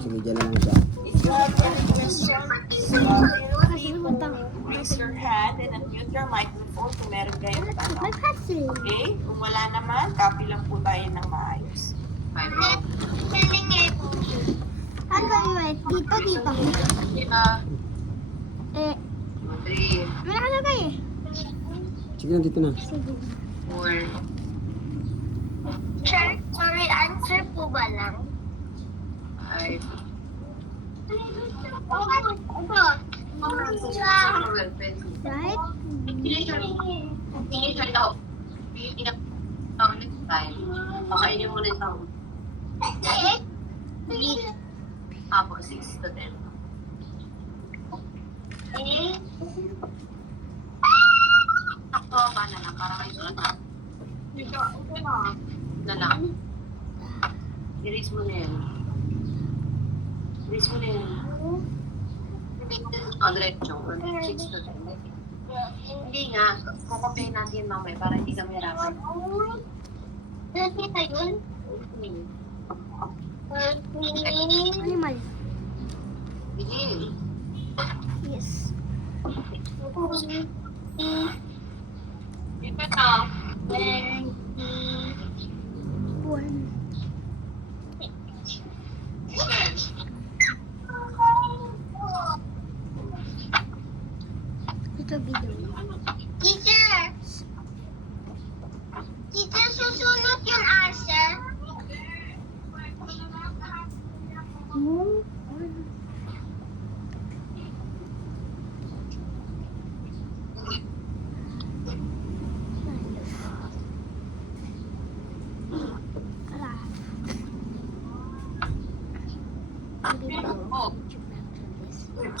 sige, dyan na lang siya. If you have any questions, raise your hand and unmute your microphone kung meron kayong tanong. Okay? Kung wala naman, copy lang po tayo ng maayos. Dito. Wala ka na kayo. Sige na, dito na. Sir, sorry, answer po ba lang? Ay, Right? Pakainin mo na ito. Apo, 6 to 10. Ako, paano lang, para may sulat na. Na lang. I-raise mo na yan. I-raise mo na yan. O, diretso. 6 to 10. Hindi nga. Kukopihin natin yung mamay para hindi kami hirapan. Dati na yun? Animal. Begin. Yes. Ito na. 21. Ito video. Teacher! Teacher, susunod yung answer.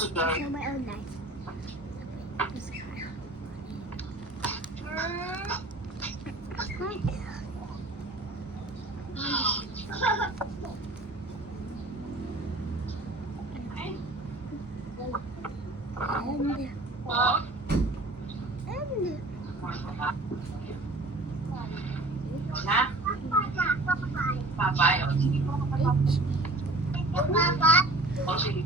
So my own life. Na? Papay. O, sige. Papa? O, sige.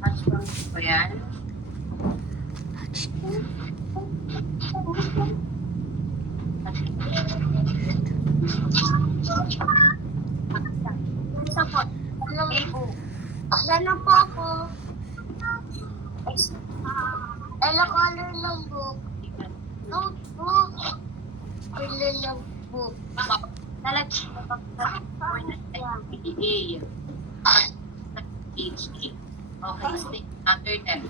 Match ba yan? Ano po ako? Ela color ng book. Notebook. Color ng book. Talagyan mo pag PDA. HA. Okay, stick under them.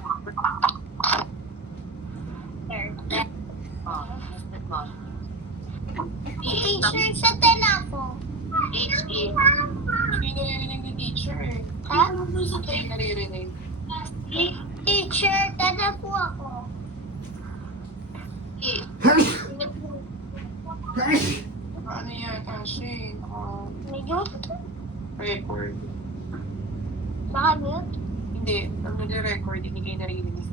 Oh, that's all. Teacher, sa ako. HA. Hindi naririnig ni teacher eh. Ha? Hindi naririnig. Teacher, po ako. Ano yata siya eh? Medyo? Record. Baka mute? Hindi, ang nag-record, hindi kayo naririnig.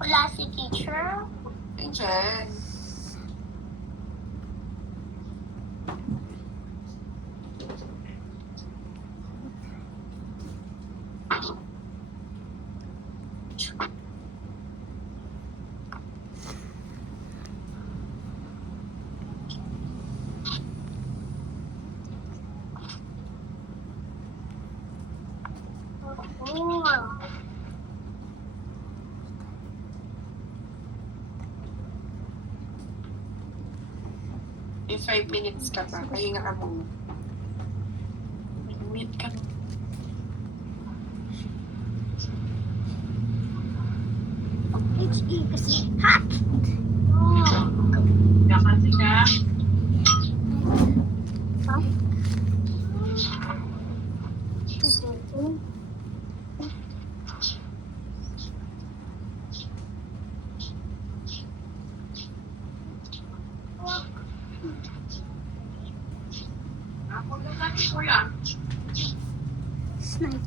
Wala si teacher? Diyan. May 5 minutes ka pa. Pahinga ka muna. Mute ka. HE kasi hot. Kasi ka. Ako lang natin ko yan. Snipe.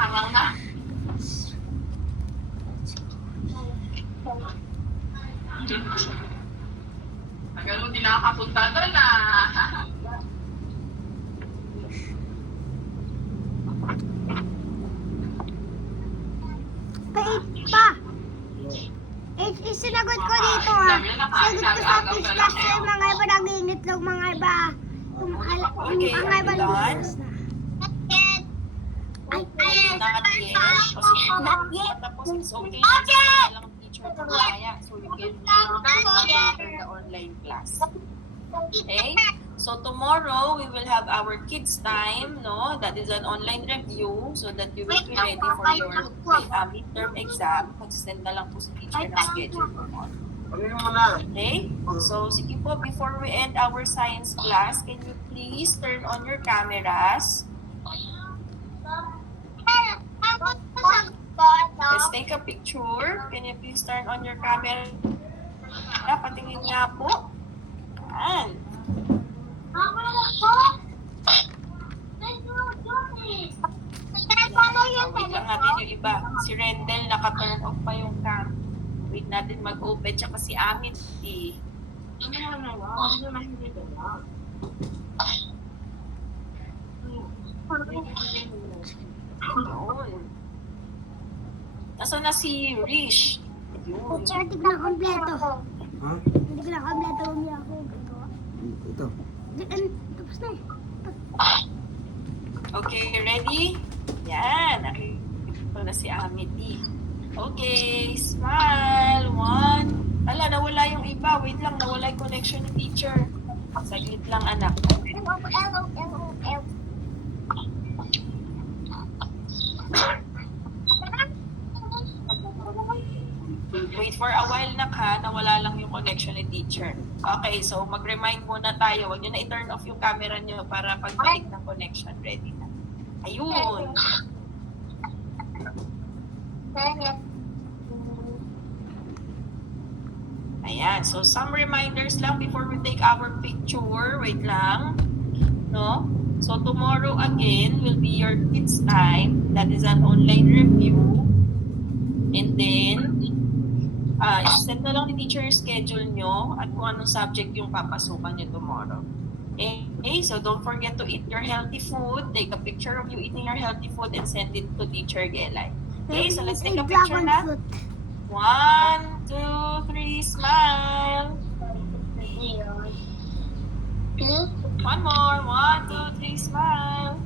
Harang na. Tagal mo din nakakapunta doon ah. Pa! Sinagot ko dito ah. Sagot ko sa fish class yung mga iba nag-init lang mga iba. Yung Okay, mga iba done? nag-init na. Not yet. Kasi not yet. Tapos it's okay. Kasi lang teacher to kaya. So you can enter the online class. Okay? So tomorrow, we will have our kids time, no? That is an online review so that you will be ready for your midterm exam. Mag-send na lang po si teacher ng schedule tomorrow. Okay? So, sige po, before we end our science class, can you please turn on your cameras? Let's take a picture. Can you please turn on your camera? Patingin nga po. Yan. Wait lang natin yung iba. Si Rendel, naka-turn off pa yung cam. Wait natin mag-open. Tsaka si Amit, eh. Yun. Nasaan na si Rish? Yun. Teacher, hindi ko na kompleto. Ha? Hindi ko na kompleto. Hindi ako gagawa. Ito. Tapos na eh. Okay, ready? Yan. Nakikita na si Amity. Okay, smile. 1. Ala, nawala yung iba. Wait lang, nawala yung connection ng teacher. Saglit lang, anak. Wait for a while na ka, nawala lang yung connection ni teacher. Okay, so mag-remind muna tayo. Huwag nyo na i-turn off yung camera nyo para pagbalik ng connection, ready na. Ayun. Ayan, so some reminders lang before we take our picture. Wait lang. No? So tomorrow again will be your kids time. That is an online review. And then, send na lang ni teacher yung schedule nyo at kung anong subject yung papasukan nyo tomorrow. Okay, so don't forget to eat your healthy food. Take a picture of you eating your healthy food and send it to Teacher Gelay. Okay, so let's take a picture na. 1, 2, 3, smile. One more. 1, 2, 3, smile.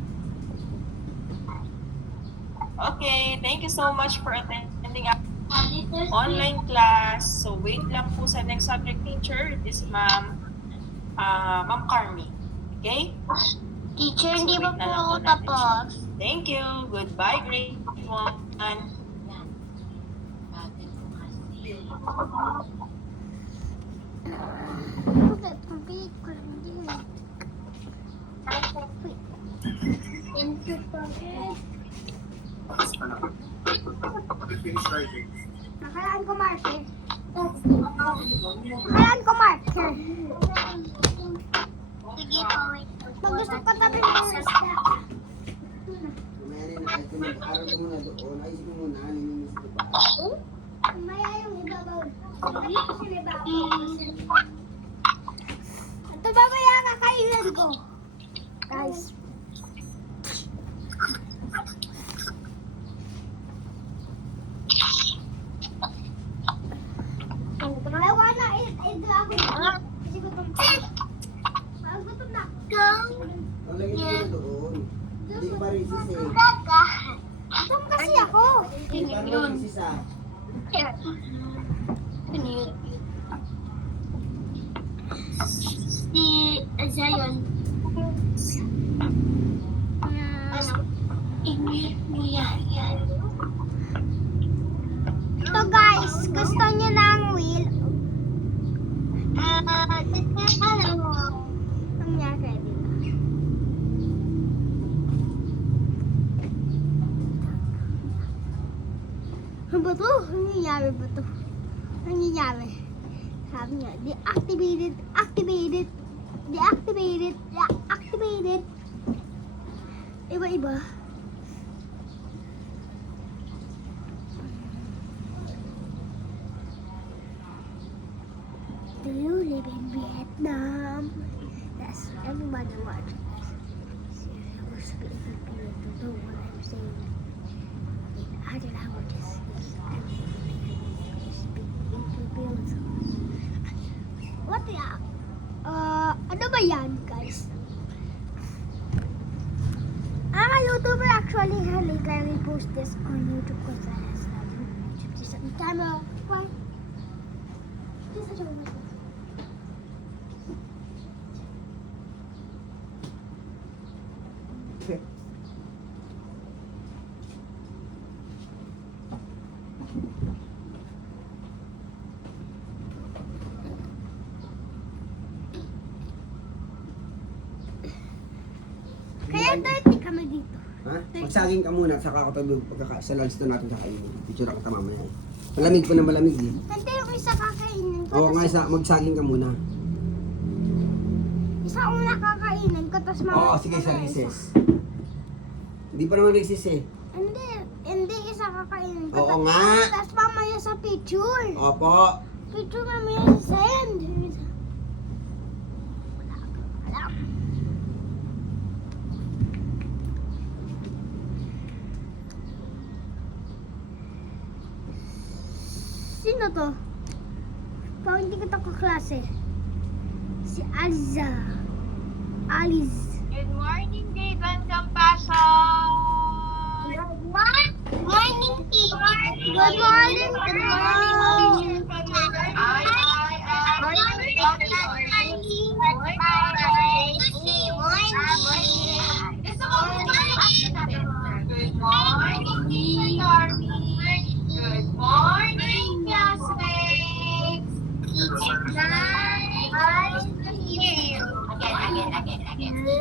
Okay, thank you so much for attending our online class. So wait lang po sa next subject teacher. It is Ma'am Carmi. Okay? Teacher, hindi So, pa wait po na lang ako po natin siya. tapos. Thank you. Goodbye, grade 1. Bakit? Complete ko lang din. Input ko. Nakalaan ko marker. Nakalaan ko marker. Sige po, wait. Mag-gusto ko tabi mo. Mamaya rin na kahit mag-aral ka muna doon. Ayusin mo muna. Nininis ko pa. Maya yung ibabaw. Hindi ko sila ibabaw. Ito babaya kakainin ko. Guys. I wanna eat dragon. Kasi gutom pa. Gutom na. Ang lagay mo na doon. Hindi ko pa rin sisi. Gutom kasi ako. Paano mo sisi sa? Si Zion. Ito guys, gusto niyo ng wheel? Ang niya ready na. Ano ba to? Ang nangyayari ba to? Ang nangyayari? Sabi niya, deactivated, activated, deactivated, deactivated. Iba-iba. Do you live in Vietnam? Yes, everybody watching this. I wish people to know what I'm saying. In other languages, I speak in Philippines. What the? Ano ba yan, guys? I'm a YouTuber actually. Later I will post this on YouTube because I have YouTube. Just on camera. Why? Just a joke. Kaya dirty kami dito. Ha? Magsaging ka muna, saka ako tayo sa lunch to natin sa kainin. Picture ako tamama yan. Malamig pa na malamig eh. Hindi yung isa kakainin ko. Oo nga, tas- magsaging ka muna. Isa una kakainin ko, tapos mamaya. Oo, sige, sa recess. Hindi pa naman recess eh. Hindi isa kakainin ko. Oo nga. Tapos mamaya sa picture. Opo. Picture mamaya sa send. Wala. Sino to? Parang hindi kita kaklase. Si Aliza. Aliz. Good morning, grade 1 Kampasyon! Good morning, teacher. Good morning. Good morning. Good morning, Teacher Darby. Good morning, classmates. It's nice to hear you. Again.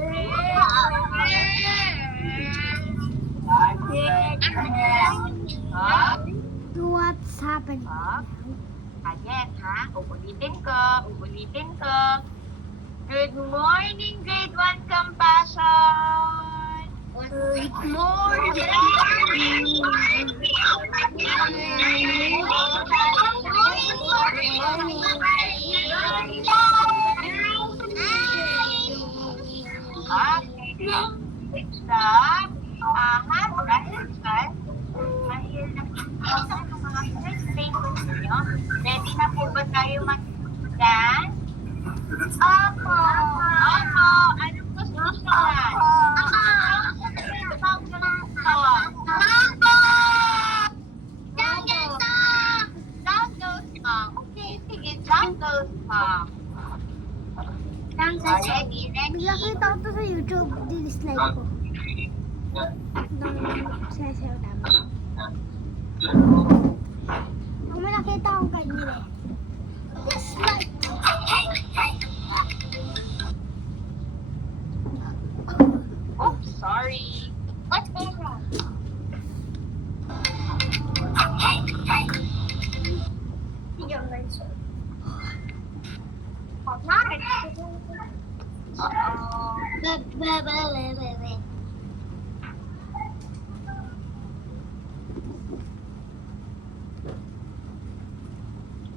What's happening? Again, ha? Uulitin ko. Good morning, grade 1 Compassion! Good morning. Okay. Next up, dahil dyan, dahil nakikita ng mga first papers nyo, ready na po ba tayo mag-dance? Opo. Anong gusto nyo yan? Okay, sige, jungle song. Ready? Bigla kita ko to sa YouTube. Dislike ko. Nung sinasayaw namin. Ang may nakita akong kanina eh. Dislike. Oh, sorry. What's going on?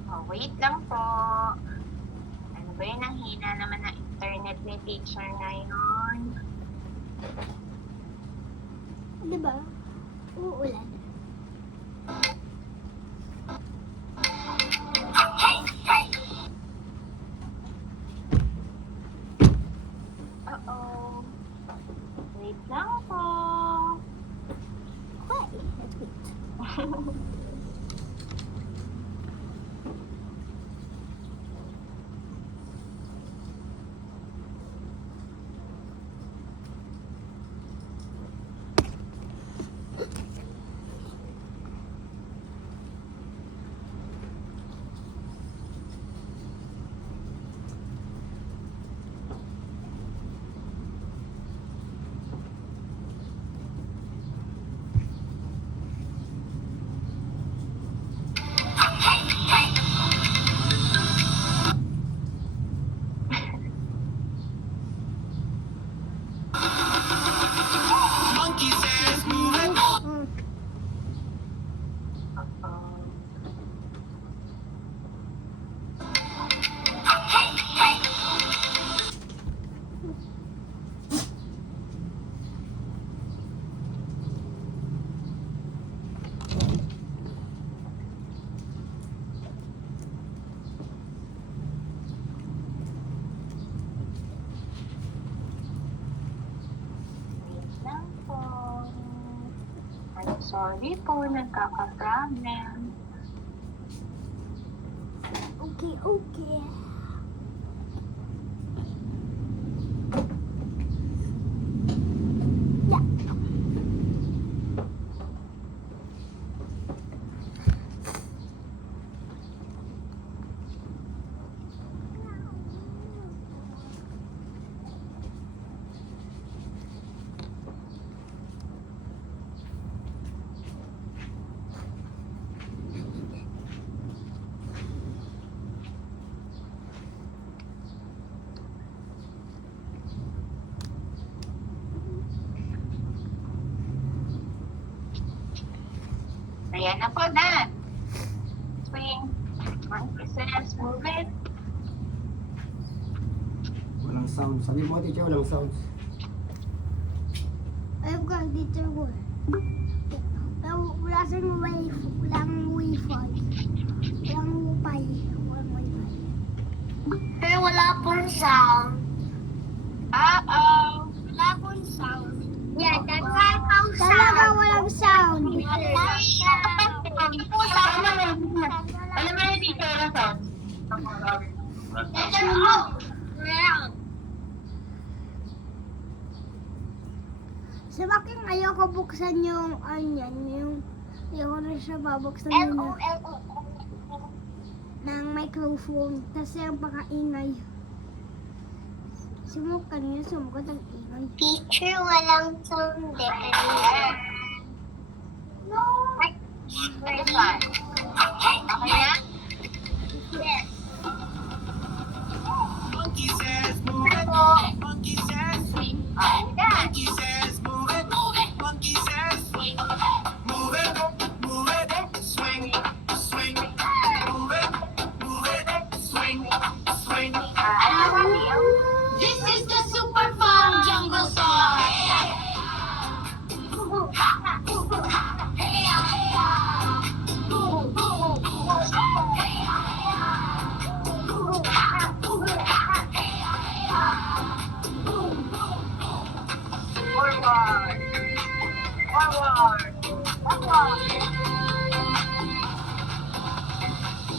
Oh, wait lang po. Ano ba yun? Ang hina naman ng internet ni teacher ngayon. Diba? Uulan. Uh-oh. Wait lang po. Okay, let's wait. Mm. Wait lang po. I'm sorry po, nagkaka-problem. Okay, okay. Yeah. Ayan na po, Dan. Swing. Princess, move it. Walang sound. Sabi mo, teacher, walang sound. I've got dito ko. Wala siyang walang wifi. Walang wifi. Walang wifi. Pero wala pong sound. Uh-oh. Wala pong sound. Yeah, that's why sound. Talaga walang sound. Walang sound. Alam mo yung dito na sound? Sa bakit ayoko buksan yung yung ayoko na siya babuksan yun ng microphone kasi ang pakaingay. Kanina sumukat ang ingay. Teacher, walang sound eh kanina. This one. Okay na? Yes. Monkey says move it. Monkey says Okay, Dan. monkey says move it. Monkey says move it. Move it. Swing. Swing. Move it. Move it. Swing. Swing. Ano sabi? This is the super fun jungle song. Forward. Forward. Forward.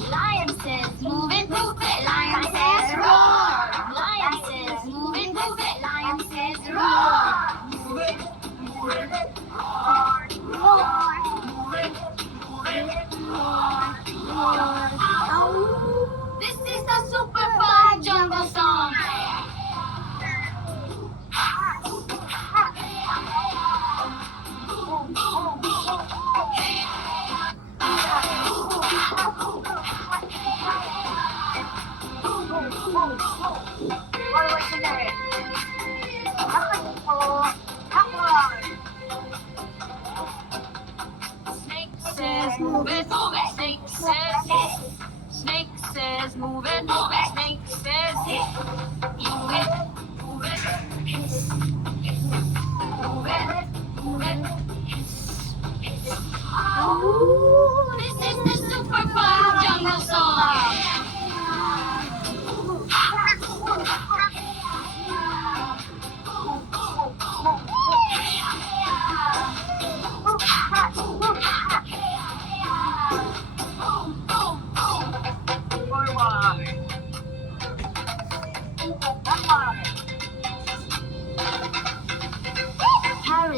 Lion says move it, Lion says roar. Lion says move it, Lion says roar. Move it. Move it. Roar. This is the super fun jungle song. Forward to the right. Bakit po?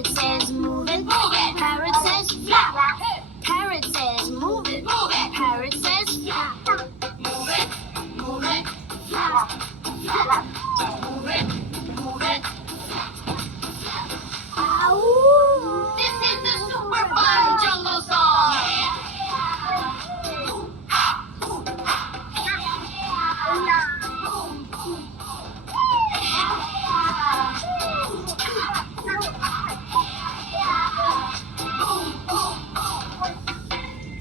Parrot says move it, move it. Parrot says flap. Parrot says move it, move it. Parrot says flap. Move it, move it, flap, flap. Move it, move it. Ow. This is the super fun jungle song.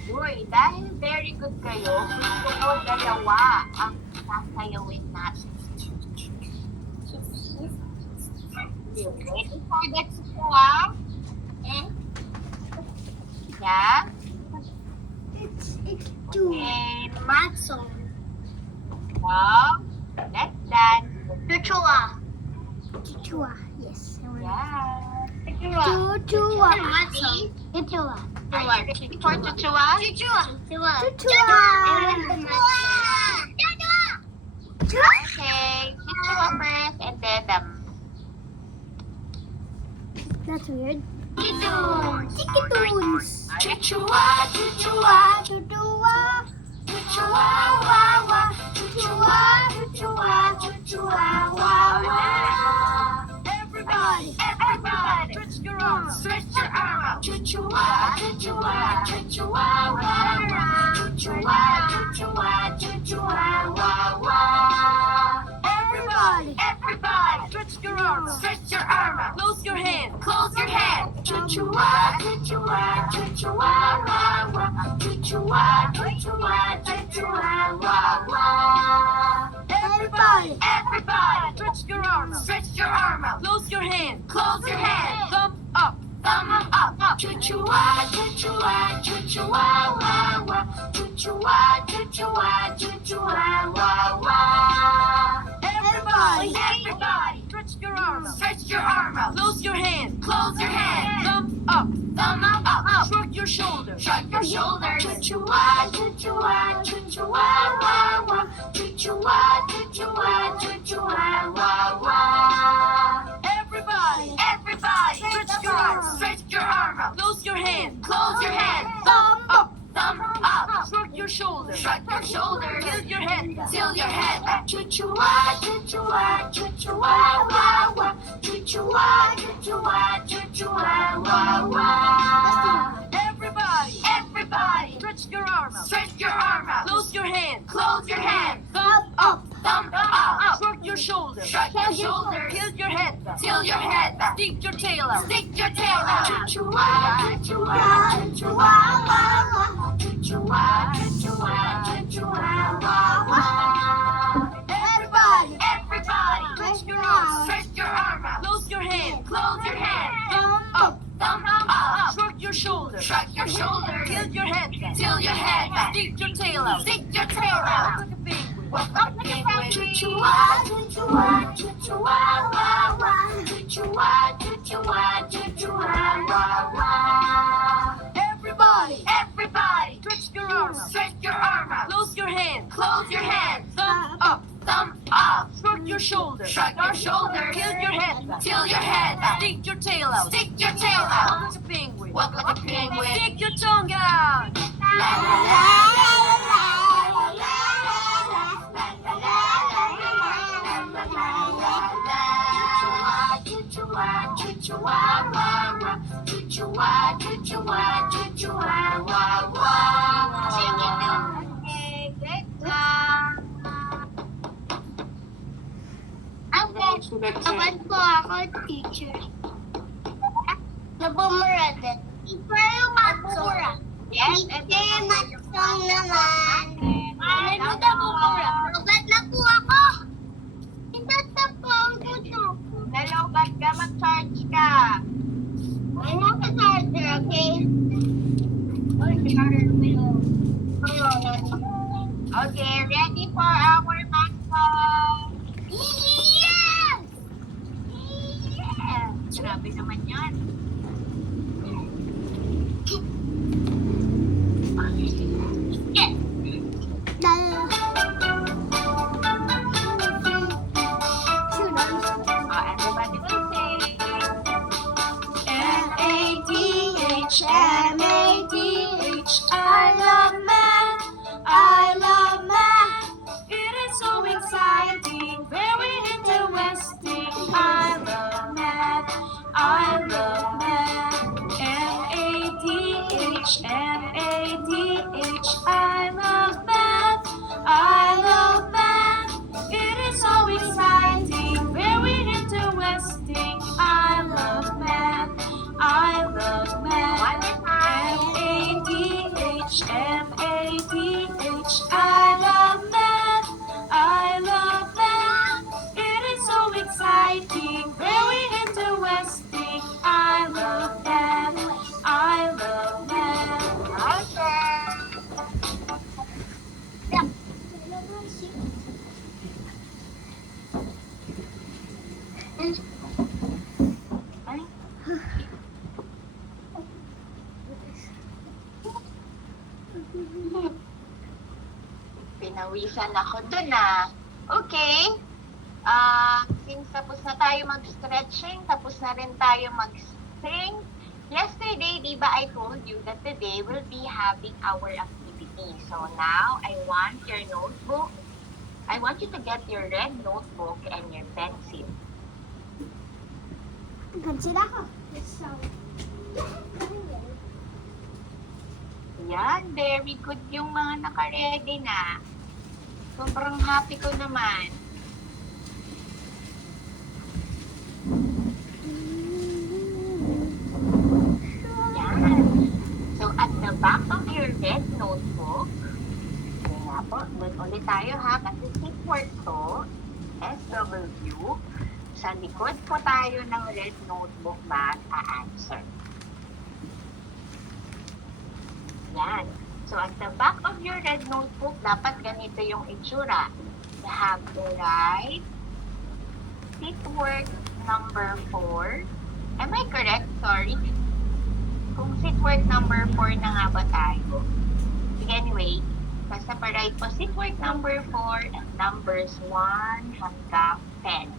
Uy, dahil very good kayo, gusto ko dalawa ang sasayawin natin. Ready for the tuwa? Yeah? It's too Okay. mad song. Now, let's dance. Chua. Chua. Yes. Yeah. Chua. Chua. Chua. Ready for tutua? Chua. Okay, tutua first and then That's weird. Chickitoons. Chuchua, chuchua, Chua. chuchua, wah, wah. Chuchua, chuchua, chuchua, wah, wah. Everybody, everybody, stretch your arms, stretch your arm out. Chuchua, chuchua, chuchua, wah, wah. Chuchua, chuchua, chuchua, wah, wah. Everybody, everybody, stretch your arms, stretch your arm out. Close your hand, close your hand. Chuchua, chuchua, chuchua, wah, wah. Chuchua, chuchua, chuchua, wah, wah. Everybody, everybody, stretch your arm out. Stretch your arm out. Close your hand, close your hand. Thumb up, thumb up, up. Chuchua, chuchua, chuchua, wah, wah. Chuchua, chuchua, chuchua, wah, wah. Everybody, everybody, stretch your arm out. Stretch your arm out. Close your hand, close your hand. Thumb up, thumb up, up. Shrug your shoulders, shrug your shoulders. Chuchua, chuchua, chuchua, wah, wah. Chuchua, chuchua, chuchua, wah, wah. Everybody, everybody, stretch your arm, stretch your arm out. Close your hand, close your hand. Thumb up, thumb up. Shrug your shoulders, shrug your shoulders. Tilt your head, tilt your head. Chuchua, chuchua, chuchua, wah, wah. Chuchua, chuchua, chuchua, wah, wah. Everybody, everybody, stretch your arm out, stretch your arm out. Close your hand, close your hand. Thumb up, thumb up. Shrug your shoulders, shrug your shoulders. Tilt your head, tilt your head. Stick your tail out, stick your tail out. Chuchua, chuchua, chuchua, wah, wah. Chuchua, chuchua, chuchua, wah, wah. Everybody, everybody, stretch your arm, stretch your arm out. Close your hand, close your hand. Thumb up, thumb up. Shrug your shoulders, shrug your shoulders. Tilt your head, tilt your head. Stick your tail out, stick your tail out. Like a penguin, walk like a penguin. Chuchua, chuchua, chuchua, wah, wah. Chuchua, chuchua, chuchua, wah, wah. Everybody, everybody, stretch your arm out, stretch your arm out. Close your hand, close your hand. Thumb up, thumb up. Shrug your shoulders, shrug your shoulders. Tilt your head, tilt your head. Stick your tail out, stick your tail out. Walk like a penguin, walk like a penguin. Stick your tongue out. La la la la la la la la. Chuchua, chuchua, wah, wah. Chuchua, chuchua, chuchua, wah, wah. Sing it now. Okay, good job. Awan po ako, teacher. Nabumura din. Teacher, yung matsura. Yes, Teacher, matsong naman. Ano na bumura? Ba't na po ako? Itatap po ang puto. Nalobat ka, mag-charge ka. Ano ka charger, okay? Okay, ready for our math song? Yes! Yeah! Grabe naman yan. Yes! Everybody will sing. I love math. M-A-T-H, M-A-T-H. I love math. I love math. It is so exciting, very interesting. I love math. I love math. M-A-T-H, M-A-T-H. I love math. I love math. It is so exciting, very interesting. I love math. I love math. Pinawisan ako dun Okay. Since tapos na tayo mag-stretching, tapos na rin tayo mag-sing. Yesterday, di ba I told you that today we'll be having our activity. So now, I want your notebook. I want you to get your red notebook and your pencil. Pencil ako. Yan, very good yung mga naka-ready na. Sobrang happy ko naman. Yan. So, at the back of your red notebook, kaya po, doon ulit tayo kasi seatwork to, SW. Sa likod po tayo ng red notebook mag-a-answer. Yan. So, at the back of your red notebook, dapat ganito yung itsura. You have to write seatwork number 4. Am I correct? Sorry. Kung seatwork number 4 na nga ba tayo? Anyway, basta pa-write po seatwork number 4 and numbers 1 hanggang 10.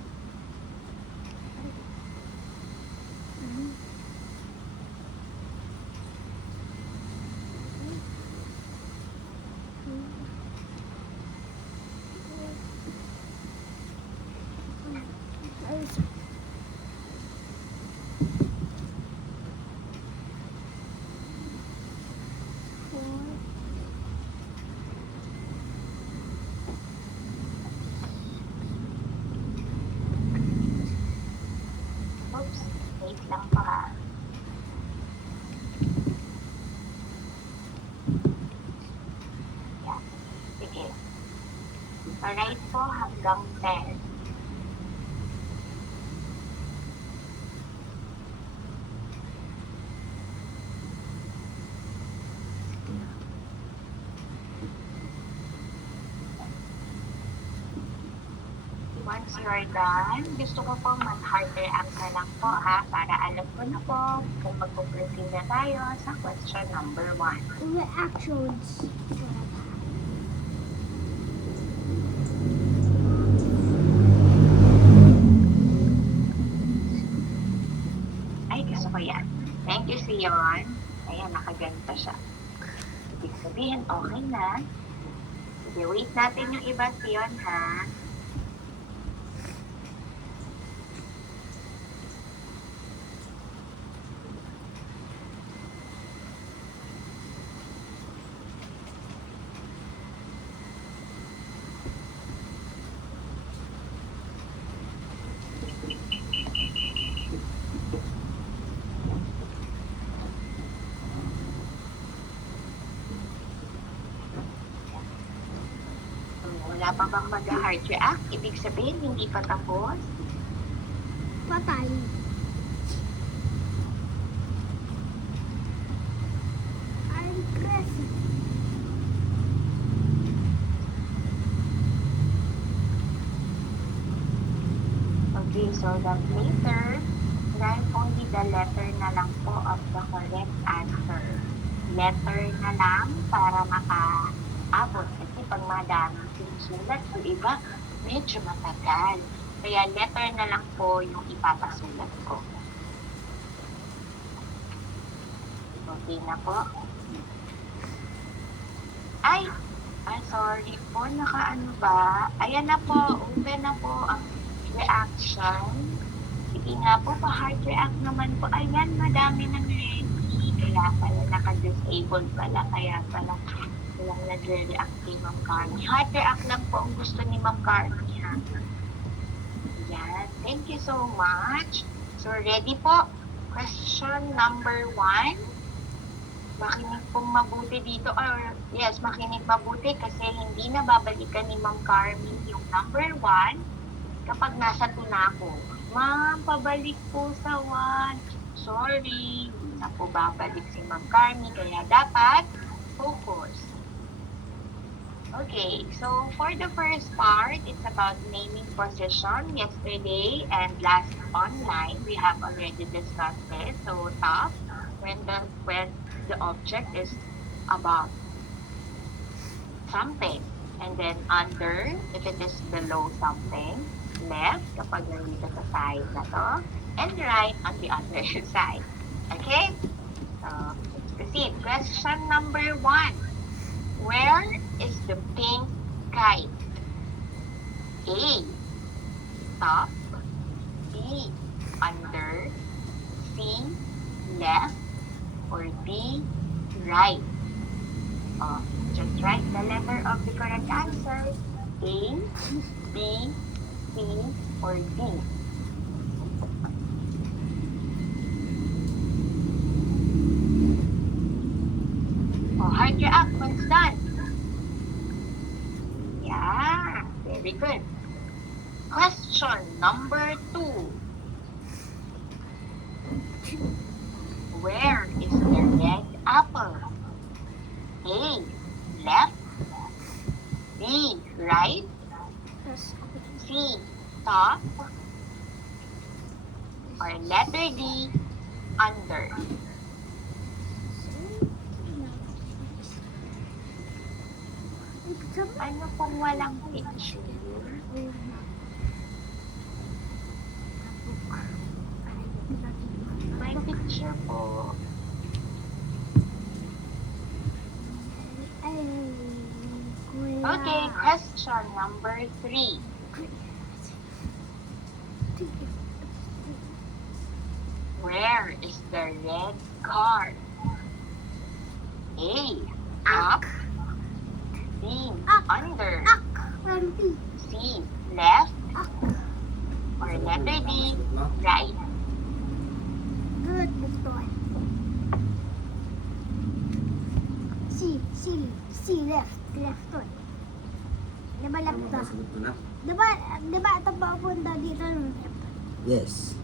Oops, wait lang pa. Yan. Sige. Pa-write po hanggang 10. Once you're done, gusto ko po mag-heart react na lang po para alam ko na po kung mag-proceed na tayo sa question number 1. Reactions. Ay, gusto ko yan. Thank you, Sion. Ayan, nakaganda siya. Ibig sabihin, okay na. Sige, wait natin yung iba, Sion, ha? Wala pa bang mag-heart react? Ibig sabihin, hindi pa tapos? Patay. I'm crazy. Okay, so that later, write only the letter na lang po of the correct answer. Letter na lang para makaabot. Kasi pag madami sinusulat, yung iba, medyo matagal. Kaya letter na lang po yung ipapasulat ko. Okay na po. Ay, sorry po, nakaano ba? Ayan na po, open na po ang reaction. Sige nga po, pa-heart react naman po. Ayan, madami ng ready. Kaya pala naka-disable pala. Kaya pala walang nagre-react kay Ma'am Carmi. Heart react lang po ang gusto ni Ma'am Carmi, ha? Yan. Thank you so much. So, ready po? Question number 1. Makinig pong mabuti dito. Or, yes, makinig mabuti kasi hindi na babalikan ni Ma'am Carmi yung number 1 kapag nasa 2 na ako. Ma'am, pabalik po sa 1. Sorry, hindi na po babalik si Ma'am Carmi. Kaya dapat focus. Okay, so for the first part, it's about naming position. Yesterday and last online, we have already discussed this. So top, when the object is above something, and then under, if it is below something, left, kapag nandito sa side na to, and right on the other side. Okay? So, let's proceed. Question number 1. Where is the pink kite? A. Top. B. Under. C. Left. Or D. Right. Just write the letter of the correct answer. A, B, C, or D. Heart react once done. Yeah, very good. Question number 2. Where is the red apple? A. Left. B. Right. C. Top. Or letter D. Under. Ano kung walang picture? May picture po. Okay, question number 3. Where is the red car? A. Up. B. Under. C. Left. Or letter D. Right. Good, Victor. C, left to. Diba left to? Sagot mo na? Diba ito papunta dito ng left? Yes.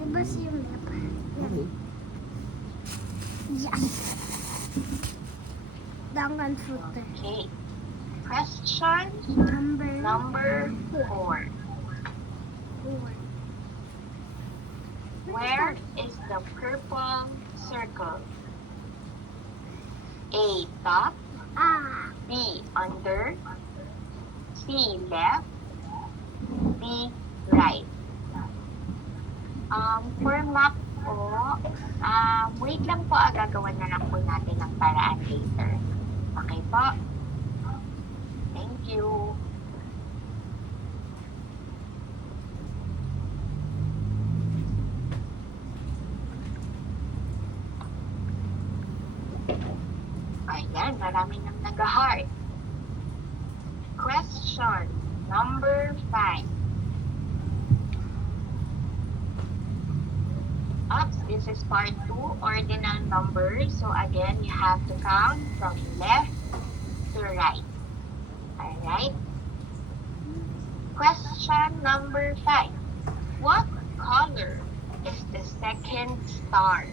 Diba si yung left? Okay. Yes. Duncan Fruiter. Okay. Question number 4. Where is the purple circle? A. Top. B. Under. C. Left. D. Right. For map po, wait lang po, gagawan na lang po natin ng paraan later. Okay po? Thank you. Ayan, marami nang nag-heart. Question number 5. Oops, this is part 2, ordinal numbers. So again, you have to count from left to right. Alright? Question number 5. What color is the second star?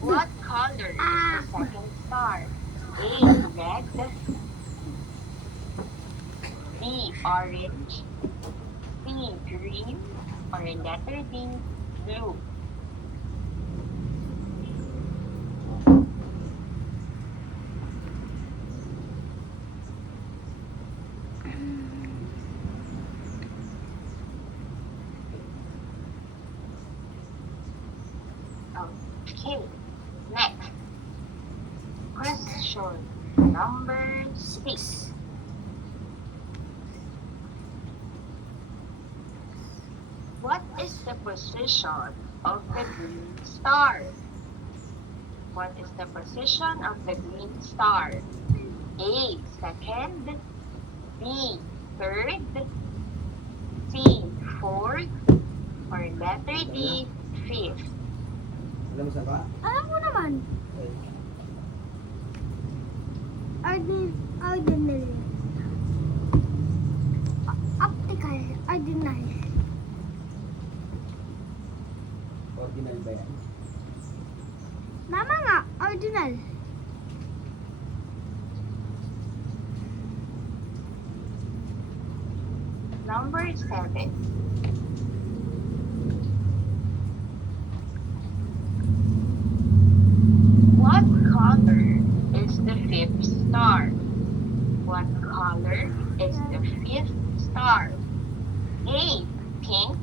What color is the second star? A. Red. B. Orange. C. Green. Or letter D. Blue. Okay, next. Question number 6. What is the position of the green star? What is the position of the green star? A, second. B, third. C, fourth. Or letter D, fifth. Alam mo sa pa? Alam ko naman. Okay. Ordinary. Optical. Ordinal. Ordinal ba yan? Tama nga. Ordinal. Number 7. What color is the fifth star? What color is the fifth star? A, pink.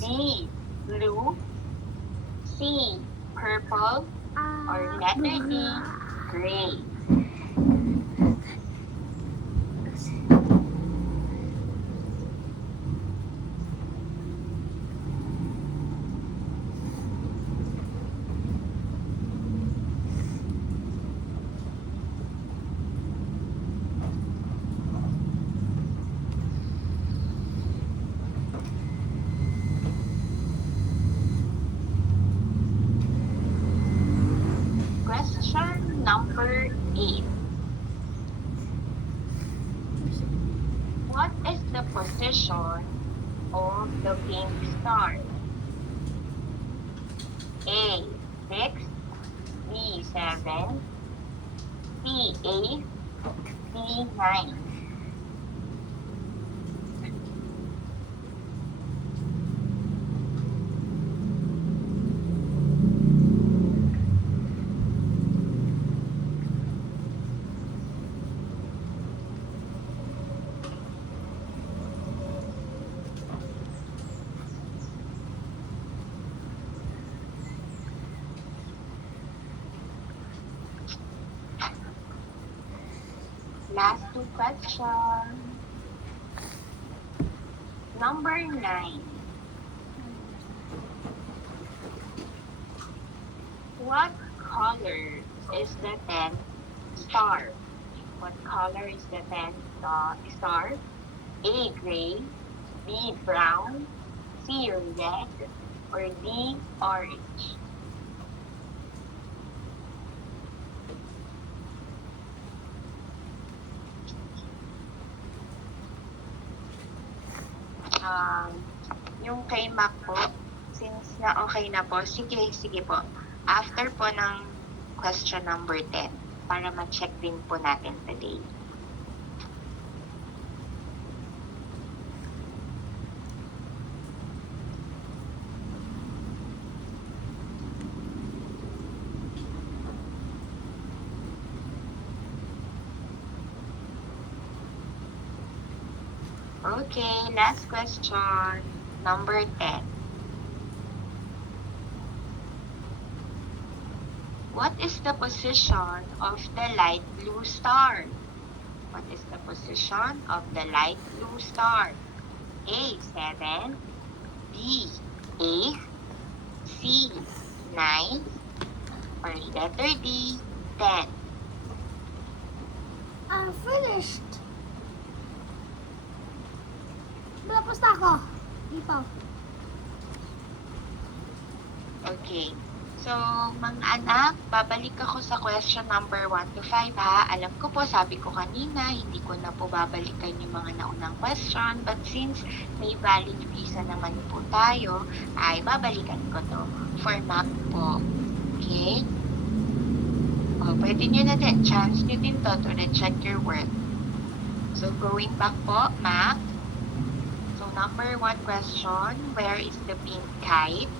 B, blue. C, purple. Or letter D, gray. Question number 8. What is the position of the pink star? A, 6. B, 7. C, 8. D, 9. Last 2 questions. Number 9. What color is the 10th star? What color is the 10th star? A, gray. B, brown. C, red. Or D, orange. Yung kay Mac po, since na okay na po, sige po. After po ng question number 10, para ma-check din po natin today. Okay, last question. Number 10. What is the position of the light blue star? What is the position of the light blue star? A, 7. B, 8. C, 9. Or letter D, 10. I'm finished. Tapos na ako. Dito. Okay. So, mga anak, babalik ako sa question number 1 to 5 ha. Alam ko po, sabi ko kanina, hindi ko na po babalikan yung mga naunang question. But since may valid reason naman po tayo, ay babalikan ko to for math po. Okay? O, pwede nyo na din. Chance nyo din to check your work. So, going back po, math. So, number 1 question, where is the pink kite?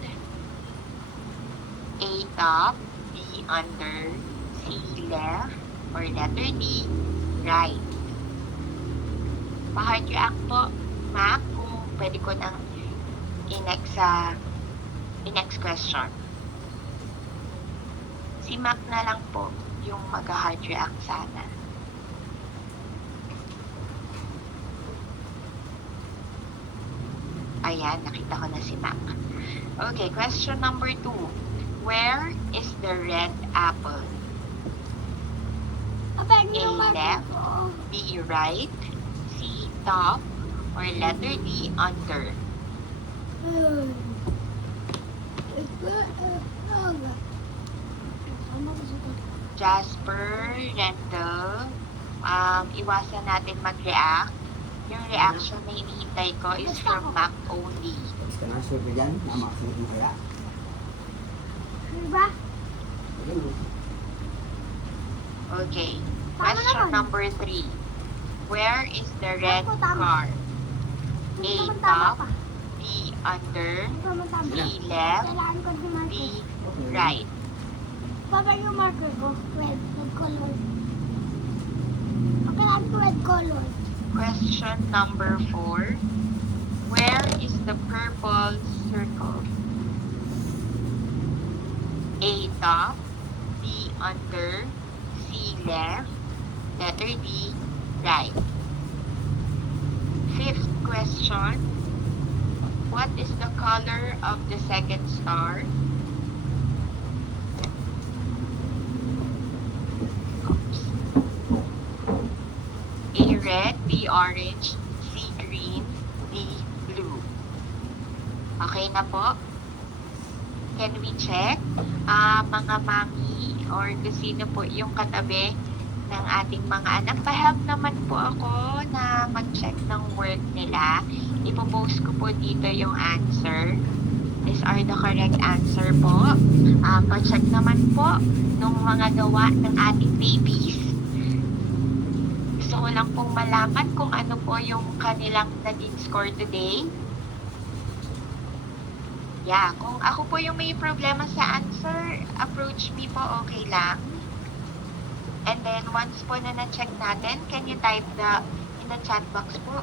A, top. B, under. C, left. Or letter D, right. Pa-hard react po, Mac, kung pwede ko nang i-next question. Si Mac na lang po. yung mag-heart react sana. Ayan, nakita ko na si Mac. Okay, question number 2. Where is the red apple? Papa, A, left, B, right, C, top, or letter D, under? Jasper, Rendell, iwasan natin mag-react. Yung reaction na hinihintay ko is from Mac only. Tapos ka na, sure ka dyan, na makasunod mo kaya. Diba? Ayun, Okay. Tama Question naman. number 3. Where is the red Ako, tama. car? A, Hindi naman tama top, pa. B, under, Hindi naman tama. B, left, Kailangan ko si B, marker. right. Papa, yung marker ko, red color. Kailangan ko red color. Question number 4. Where is the purple circle? A, top, B, under, C, left, letter D, right. 5th question. What is the color of the second star? A, red, B, orange, C, green, D, blue. Okay na po? Can we check? Mga mami or kung sino po yung katabi ng ating mga anak. Pa-help naman po ako na mag-check ng work nila. Ipopost ko po dito yung answer. These are the correct answer po. Pa-check naman po ng mga gawa ng ating babies. Gusto ko lang pong malaman kung ano po yung kanilang naging score today. Yeah, kung ako po yung may problema sa answer, approach me po, okay lang. And then, once po na na-check natin, can you type in the chat box po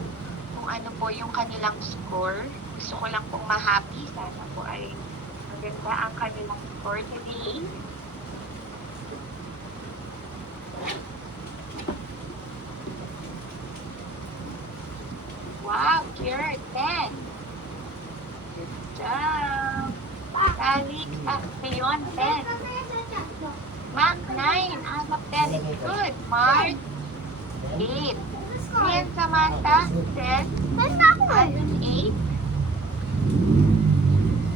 kung ano po yung kanilang score. Gusto ko lang pong ma-happy. Sana po ay maganda ang kanilang score today. Wow, Kier, 10. Good job. Alex, Leon, 10. Mac, 9. Out of 10 is good. Mark, 8. Ian, Samantha, 10. Saan na ako eh? Alan, 8.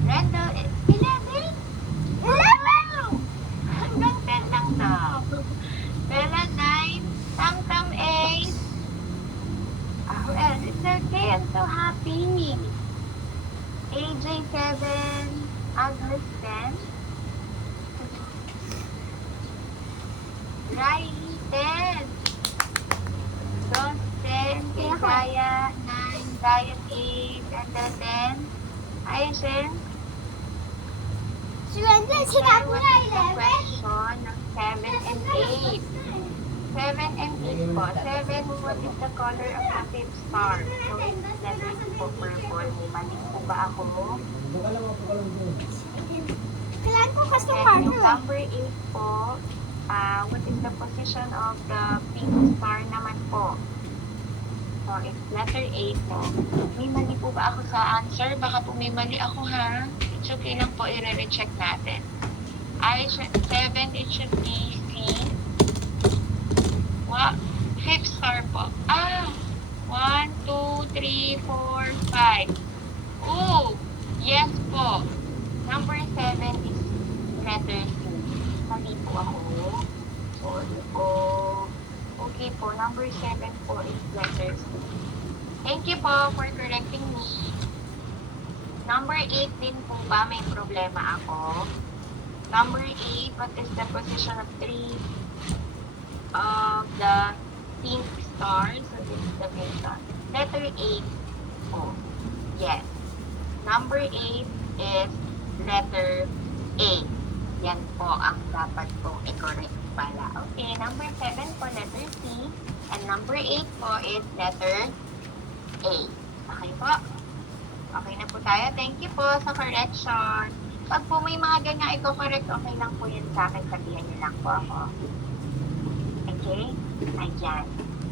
Rendell, 11. 11! Hanggang 10 lang to. Bella, 9. Tam-Tam, 8. Who else? It's okay. I'm so happy. AJ, 7. Agnes, 10. Riley, 10. Dos, 10. Isaiah, 9. Diane, 8. And then 10. Aizen. Si Wendell, sinabi What niya is the 11. question ng 7 and 8? 7 and 8 po. 7, what is the color of the fifth star? So, it's letter po, purple. May mali po ba ako mo? Kailangan ko kasi Then, marker. yung number 8 po, what is the position of the pink star naman po? So, it's letter 8 po. May mali po ba ako sa answer? Baka po may mali ako, ha? It's okay lang po, i-recheck natin. 7, it should be C. Fifth star po. 1, 2, 3, 4, 5. Oh, yes po. Number 7 is letter C. Mali po ako. Sorry po. Okay po, number 7 po is letter C. Thank you po for correcting me. Number 8 din po ba may problema ako? Number 8, what is the position of 3 of the pink star? So this is the pink star. Letter 8 po. Yes. Number 8 is letter A. Yan po ang dapat pong i-correct pala. Okay, number 7 po, letter C. And number 8 po is letter A. Okay po? Okay na po tayo. Thank you po sa correction. Pag po may mga ganyan i-correct, okay lang po yun sa akin. Sabihan niyo lang po ako. Okay? Ayan.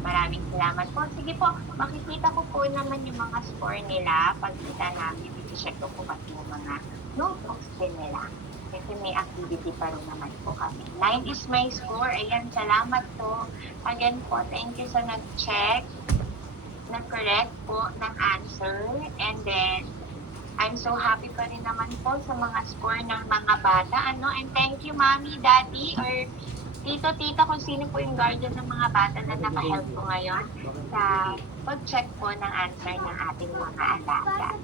Maraming salamat po. Sige po, makikita ko po naman yung mga score nila. Pagkita namin, i-check ko po pati yung mga notebooks din nila. Kasi may activity pa rin naman po kami. 9 is my score. Ayan, salamat po. Again po, thank you sa nag-check, na-correct po ng answer. And then, I'm so happy pa rin naman po sa mga score ng mga bata. And thank you, Mommy, Daddy, or Tito-tita, kung sino po yung guardian ng mga bata na naka-help po ngayon sa pag-check po ng answer ng ating mga alaga.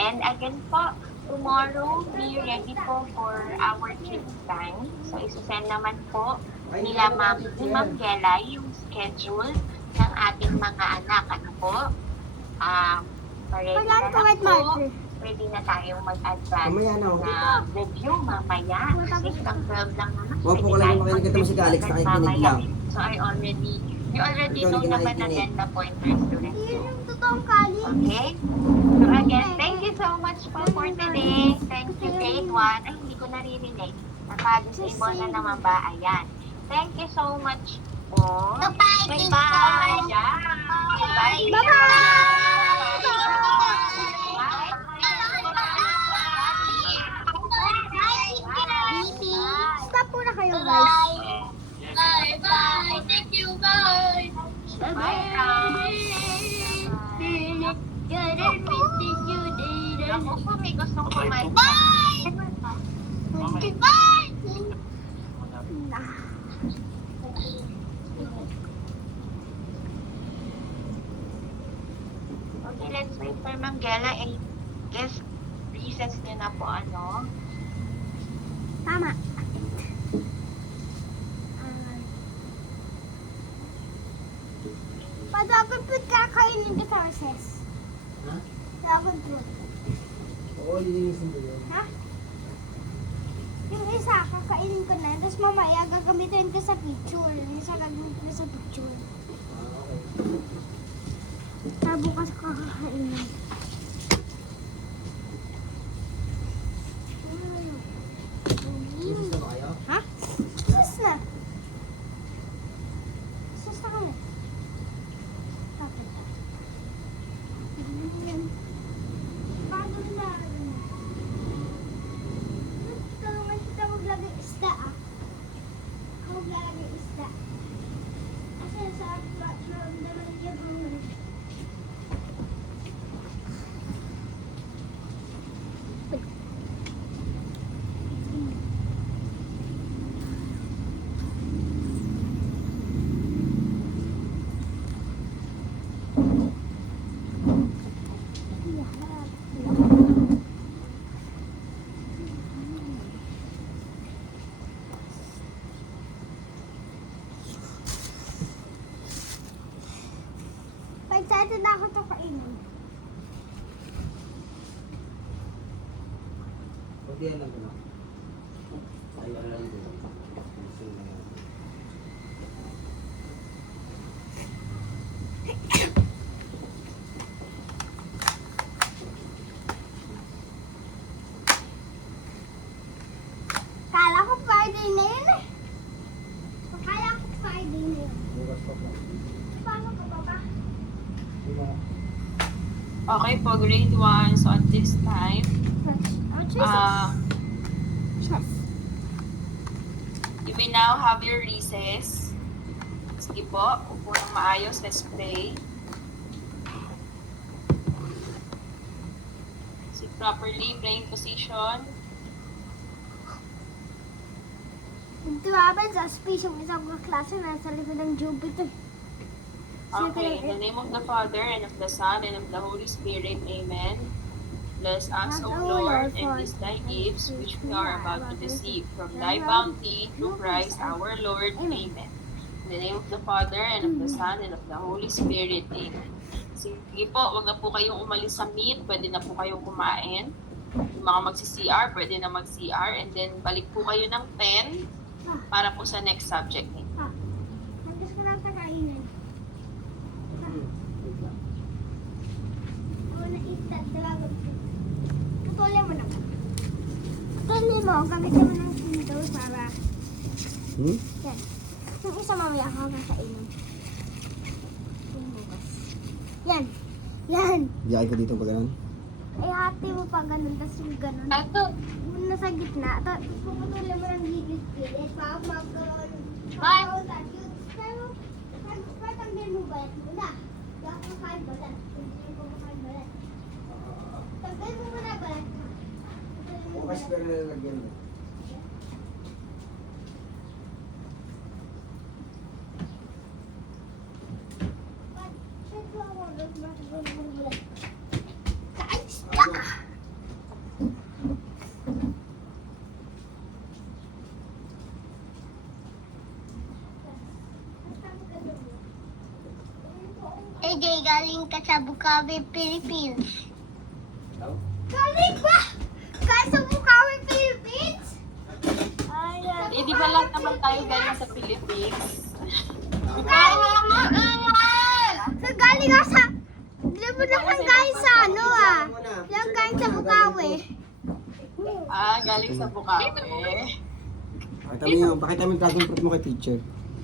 And again po, tomorrow, be ready po for our kids time. So, isasend naman po nila ni Ma'am Gela yung schedule ng ating mga anak. Ano po? Ready na lang po. Pwede na tayong mag-advance Mamaya na, okay? na review mamaya. Kasi hanggang 12 lang naman. Huwag po ka lang yung makinig ito si Alex, nakikinig lang. So, you already Ikaw, know hindi ka naman na nakikinig. then the pointers to review. Yun yung totoong kali. Okay? So again, thank you so much po for today. Thank you, grade 1. Ay, hindi ko naririnig. Naka-disable na naman ba? Ayan. Thank you so much po. Bye-bye. Bye-bye. Bye-bye. Bibi. Stop muna kayo, guys. Bye-bye. Thank you. Bye. Ako po, may gustong kumain. Okay, let's wait for Ma'am Gela. I guess recess niyo na po, ano? Tama. Padagot po kakainin ka sa recess. Ha? Padagot po. Oo, lilinisin ko yun. Ha? Yung isa, kakainin ko na. Tapos mamaya, gagamitin ko sa picture. Yung isa, gagamitin ko sa picture. Okay. Bukas kakainin. Lilinisin ba kayo? Ha? Sus na. Sus na kami. Okay. Bago na. Tulungan kita maglagay isda ah. Ako maglalagay isda. Kasi sa naramdaman niya bro. Excited na ako ito kainin. Pwede yan lang ko na. Ayaw lang yun. Lilinisin na yan. Kala ko Friday na yun eh. Kala ko Friday na yun. Bukas pa po. Paano ka ba ba? Diba? Okay po, grade 1. So at this time, you may now have your recess. Sige po, upo ng maayos. Let's pray. Sit properly, praying position. Nagtiwaban sa space yung isang klase nasa likod ng Jupiter. Okay, in the name of the Father, and of the Son, and of the Holy Spirit, Amen. Bless us, O Lord, and these thy gifts, which we are about to receive from thy bounty, through Christ our Lord, Amen. In the name of the Father, and of the Son, and of the Holy Spirit, Amen. Sige po, wag na po kayong umalis sa meet, pwede na po kayong kumain. Yung mga magsi-CR, pwede na mag-CR, and then balik po kayo ng 10 para po sa next subject. Nandis ko lang sa kainin. Ako na isda, dalagot ko. Tutulin mo naman. Tutulin mo, gamitin mo ng Windows para... Hmm? Yan. Yung isa mamaya ako kakainin. Yung bukas. Yan. Yan. Diyan ko dito pag ganun. Ay, hati mo pa ganun, tapos yung ganun. Ito. Nasa gitna. Tapos puputulin mo ng gigit-gilid. Pa magkaroon. Bye. Pero, patanggal mo ba? Muna. Hindi ako makain balat. Hindi ko makain balat. Tanggal mo muna balat. Bukas pero nalalagyan mo. AJ, galing ka sa Bukawi, Philippines. Galing ba? Ka sa Bukawi, Philippines? Eh, di ba lahat naman tayo galing sa Philippines? So, galing ka sa... Di ba naman galing sa ano ah? Lang galing sa Bukawi. Ah, galing sa Bukawi. Pakita mo yung dragon fruit mo kay teacher.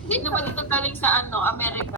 Hindi naman ito galing sa ano, Amerika.